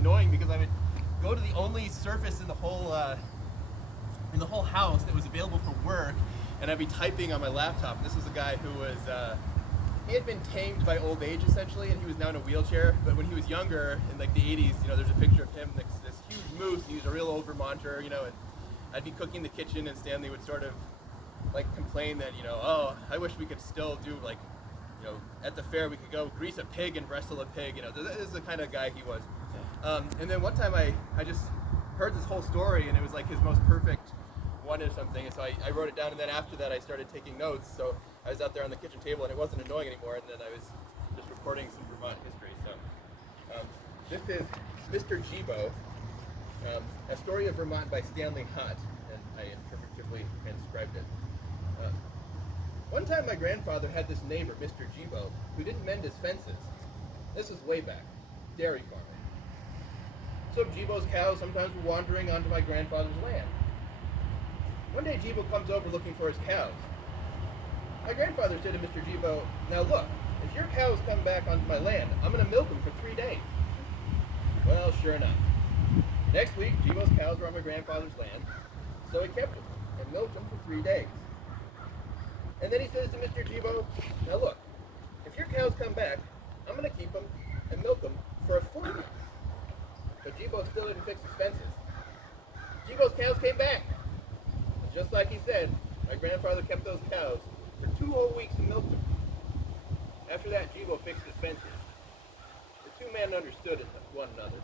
annoying because I would go to the only surface in the whole house that was available for work, and I'd be typing on my laptop. And this was a guy who was, he had been tamed by old age essentially, and he was now in a wheelchair. But when he was younger, in like the 80s, there's a picture of him, this huge moose. He was a real old Vermonter, and I'd be cooking in the kitchen, and Stanley would sort of like complain that, oh, I wish we could still do like, at the fair we could go grease a pig and wrestle a pig. This is the kind of guy he was. And then one time I just heard this whole story, and it was like his most perfect one or something, and so I wrote it down, and then after that I started taking notes. So I was out there on the kitchen table, and it wasn't annoying anymore, and then I was just recording some Vermont history. So this is Mr. Gebo, A Story of Vermont by Stanley Hotte, and I interpretively transcribed it. One time my grandfather had this neighbor, Mr. Gebo, who didn't mend his fences. This was way back, dairy farming. So Gebo's cows sometimes were wandering onto my grandfather's land. One day Gebo comes over looking for his cows. My grandfather said to Mr. Gebo, "Now look, if your cows come back onto my land, I'm going to milk them for 3 days." Well, sure enough. Next week, Gebo's cows were on my grandfather's land, so he kept them and milked them for 3 days. And then he says to Mr. Gebo, "Now look, if your cows come back, I'm going to keep them and milk them for a fortnight." But Gebo still didn't fix his fences. Gebo's cows came back. And just like he said, my grandfather kept those cows for 2 whole weeks and milked them. After that, Gebo fixed his fences. The two men understood one another.